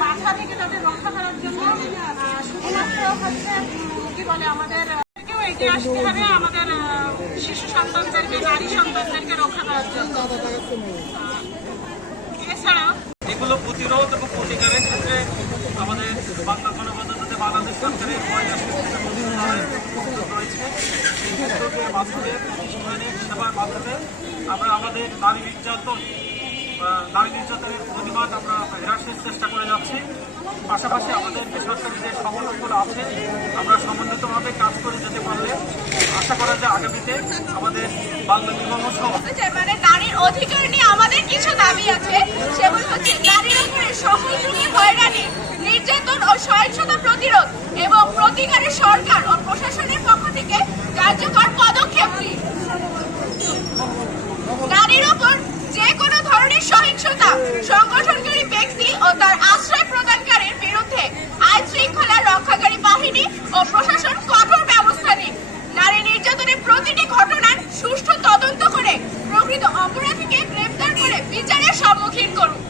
বাধা থেকে তাদের রক্ষা করার জন্য শুধুমাত্র হচ্ছে কি বলে আমাদের এগিয়ে আসতে হবে আমাদের শিশু সন্তানদেরকে, নারী সন্তানদেরকে রক্ষা করার জন্য। এছাড়া এগুলো প্রতিরোধ এবং প্রতিকারের ক্ষেত্রে আমাদের বাংলা গণপ্রজাতন্ত্রী বাংলাদেশ সরকারের রয়েছে। এই উদ্যোগের মাধ্যমে প্রতিষ্ঠানিক সেবার মাধ্যমে আমরা আমাদের নারী নির্যাতনের প্রতিবাদ আমরা হ্রাসের চেষ্টা করে যাচ্ছি। পাশাপাশি আমাদের বেসরকারি যে সংগঠনগুলো আছে আমরা সমন্বিতভাবে কাজ করে যেতে পারলে আশা করা যায় আগামীতে আমাদের বাল্য বিবাহ সহ মানে নারীর অধিকার নিয়ে আমাদের কিছু দাবি আছে। সেগুলো হচ্ছে নারীর উপরে সকল ধরনের হয়রানি, নির্যাতন ও সহিংসতা প্রতিরোধ এবং প্রতিকারে সরকার ও প্রশাসনের পক্ষ থেকে কার্যকর পদক্ষেপ নিই। নারীর উপর যে কোনো ধরনের সহিংসতা সংগঠনকারী ব্যক্তি ও তার আশ্রয় প্রদানকারীর বিরুদ্ধে আইন শৃঙ্খলা রক্ষাকারী বাহিনী ও প্রশাসন কঠোর ব্যবস্থা নিক। নারী নির্যাতনের প্রতিটি ঘটনার সুষ্ঠু তদন্ত করে প্রকৃত অপরাধীকে গ্রেফতার করে বিচারের সম্মুখীন করুন।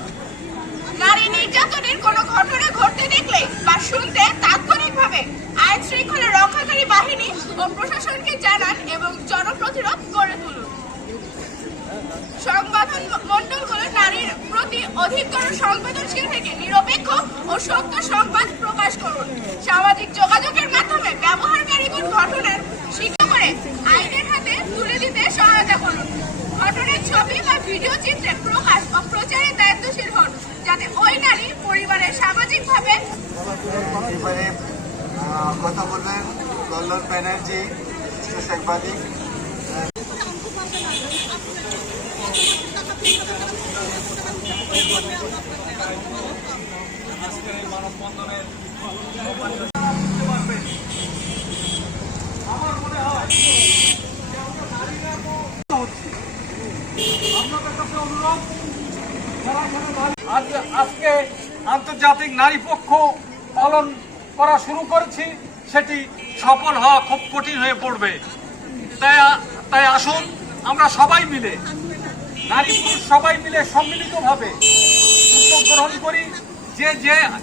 নারী নির্যাতনের কোনো ঘটনা ঘটতে দেখলে বা শুনতে তাৎক্ষণিকভাবে আইন শৃঙ্খলা রক্ষাকারী বাহিনী ও প্রশাসনকে জানান এবং জনপ্রতিরোধ গড়ে তুলুন। সংবাদ মণ্ডলগুলো নারীর প্রতি অধিকতর সংবেদনশীল থেকে নিরপেক্ষ ও সত্য সংবাদ প্রকাশ করুন। সামাজিক যোগাযোগের মাধ্যমে ব্যবহারকারীগণ ঘটনার স্বীকার করে আইনের হাতে তুলে দিতে সহায়তা করুন। ঘটনার ছবি বা ভিডিও চিত্রে প্রকাশ ও প্রচারের দায়িত্বশীল হন, যাতে ওই নারী পরিবারের সামাজিকভাবে কথা বলবেন কল্যাণ ব্যানার্জি, সাংবাদিক। আজকের এই মানববন্ধনের আমার মনে হয় আপনাদের কাছে অনুরোধ, আজকে আন্তর্জাতিক নারী পক্ষ পালন করা শুরু করেছি, সেটি সফল হওয়া খুব কঠিন হয়ে পড়বে। তাই আসুন আমরা সবাই মিলে, নারী পুরুষ সবাই মিলে সম্মিলিতভাবে উদ্যোগ গ্রহণ করি, যে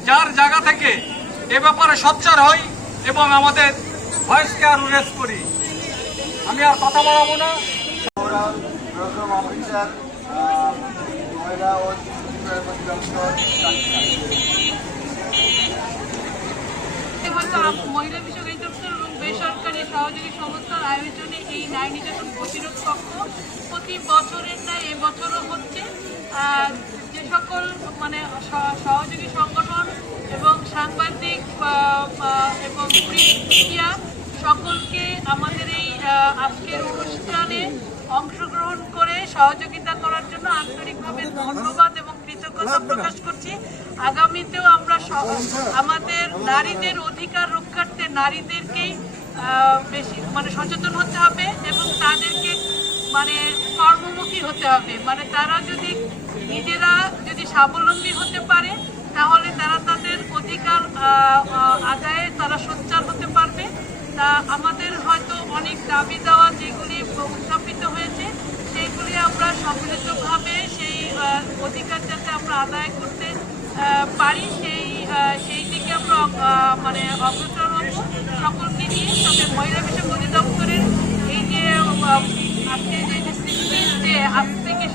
যার জায়গা থেকে এ ব্যাপারে সোচ্চার হই এবং আমাদের ভয়েসকে আরো রেজ করি। আমি আর কথা বলাবো না। প্রোগ্রাম অফিসার, মহিলা ও শিশু বিকাশ দপ্তর, মহিলা বিষয়ক দপ্তর এবং বেসরকারি সহযোগী সংস্থার আয়োজনে এই নারী নির্যাতন প্রতিরোধ কক্ষ প্রতি বছরের ন্যায় এবছরও হচ্ছে। যে সকল মানে সহযোগী সংগঠন এবং সাংবাদিক এবং প্রিন্ট মিডিয়া সকলকে আমাদের এই আজকের অনুষ্ঠানে অংশগ্রহণ করে সহযোগিতা করার জন্য আন্তরিকভাবে ধন্যবাদ এবং কৃতজ্ঞতা প্রকাশ করছি। আগামীতেও আমরা আমাদের নারীদের অধিকার রক্ষার্থে নারীদেরকেই বেশি মানে সচেতন হতে হবে এবং তাদেরকে মানে কর্মমুখী হতে হবে। মানে তারা যদি নিজেরা যদি স্বাবলম্বী হতে পারে তাহলে তারা তাদের অধিকার আদায়ে তারা সোচ্চার হতে পারবে। তা আমাদের হয়তো অনেক দাবি দেওয়া যেগুলি উত্থাপিত হয়েছে সেইগুলি আমরা সম্মিলিতভাবে সেই অধিকার যাতে আমরা আদায় করতে পারি সেই দিকে আমরা মানে অগ্রসর হব সকলকে নিয়ে। তবে মহিলা বিষয়ক অধিদপ্তরের এই যে আজকে যে 16 ডে আজ থেকে